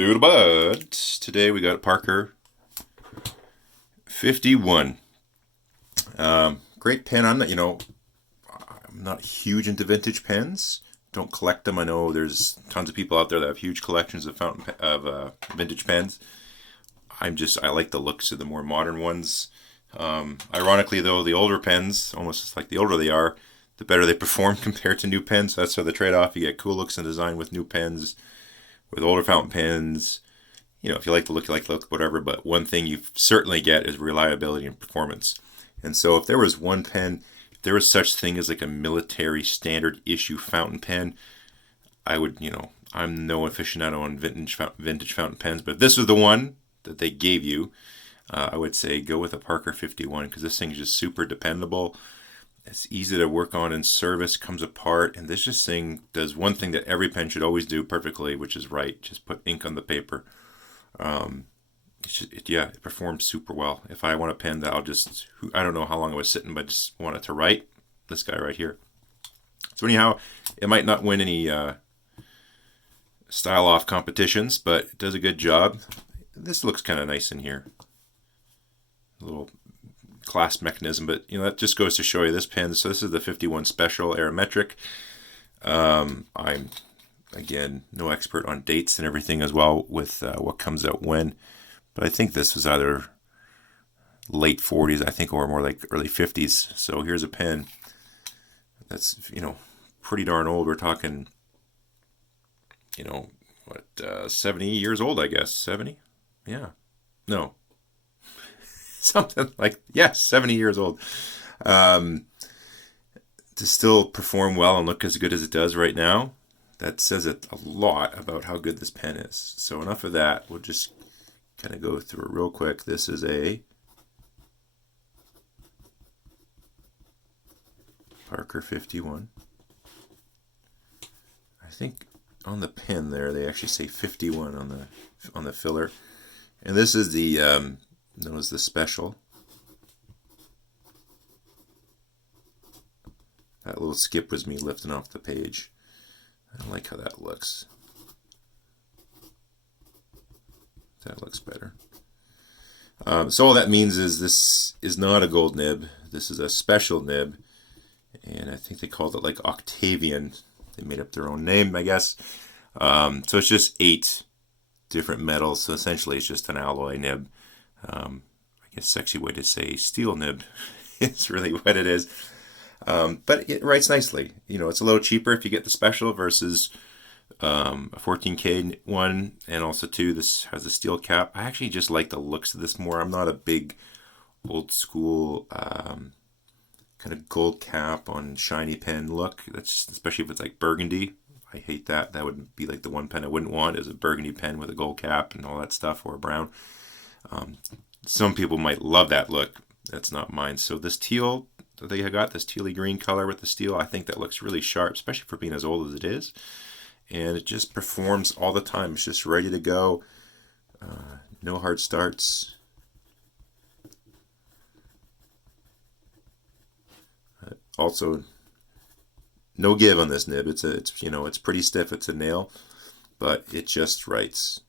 Doodlebud. Today we got Parker 51. Great pen. I'm not huge into vintage pens. Don't collect them. I know there's tons of people out there that have huge collections of vintage pens. I like the looks of the more modern ones. Ironically, though, the older pens, almost just like the older they are, the better they perform compared to new pens. So that's sort of the trade-off. You get cool looks and design with new pens. With older fountain pens, if you like the look, you like the look, whatever. But one thing you certainly get is reliability and performance. And so if there was one pen, if there was such thing as like a military standard issue fountain pen, I would, I'm no aficionado on vintage fountain pens, but if this was the one that they gave you, I would say go with a Parker 51 because this thing's just super dependable. It's easy to work on in service, comes apart, and this thing does one thing that every pen should always do perfectly, which is write. Just put ink on the paper. It performs super well. If I want a pen that I don't know how long I was sitting, but just want it to write, this guy right here. So anyhow, it might not win any style off competitions, but it does a good job. This looks kind of nice in here. A little clasp mechanism, but that just goes to show you this pen. So this is the 51 Special Aerometric. I'm again no expert on dates and everything as well with what comes out when, but I think this was either late 40s, I think, or more like early 50s. So here's a pen that's pretty darn old. We're talking 70 years old, I guess. 70? Yeah. No. Something like, yes, 70 years old. To still perform well and look as good as it does right now, that says a lot about how good this pen is. So enough of that. We'll just kind of go through it real quick. This is a Parker 51. I think on the pen there they actually say 51 on the filler. And this is the known as the Special. That little skip was me lifting off the page. I don't like how that looks. That looks better. So all that means is this is not a gold nib. This is a special nib. And I think they called it like Octavian. They made up their own name, I guess. So it's just 8 different metals. So essentially it's just an alloy nib. I guess sexy way to say steel nib is really what it is. But it writes nicely. It's a little cheaper if you get the Special versus a 14K one, and also too, this has a steel cap. I actually just like the looks of this more. I'm not a big old school kind of gold cap on shiny pen look. That's especially if it's like burgundy. I hate that. That would be like the one pen I wouldn't want is a burgundy pen with a gold cap and all that stuff, or a brown. Some people might love that look. That's not mine. So this teal that they got, this tealy green color with the steel, I think that looks really sharp, especially for being as old as it is. And it just performs all the time. It's just ready to go. No hard starts. Also, no give on this nib. It's pretty stiff. It's a nail, but it just writes.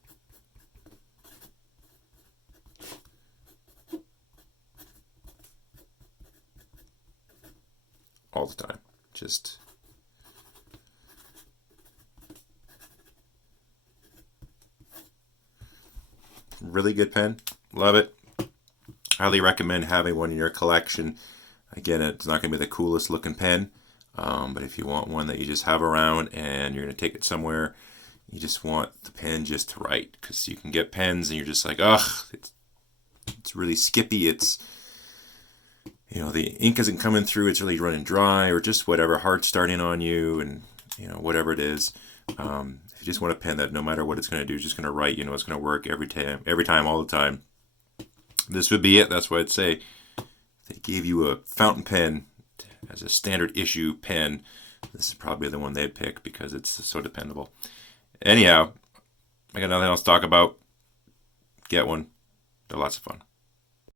All the time. Just really good pen. Love it. Highly recommend having one in your collection. Again, it's not going to be the coolest looking pen, but if you want one that you just have around and you're going to take it somewhere, you just want the pen just to write, because you can get pens and you're just like, ugh, it's really skippy. It's the ink isn't coming through, it's really running dry, or just whatever, hard starting on you, and whatever it is. If you just want a pen that no matter what it's going to do, it's just going to write, it's going to work every time, all the time, this would be it. That's what I'd say. If they gave you a fountain pen as a standard issue pen, this is probably the one they'd pick because it's so dependable. Anyhow, I got nothing else to talk about. Get one. They're lots of fun.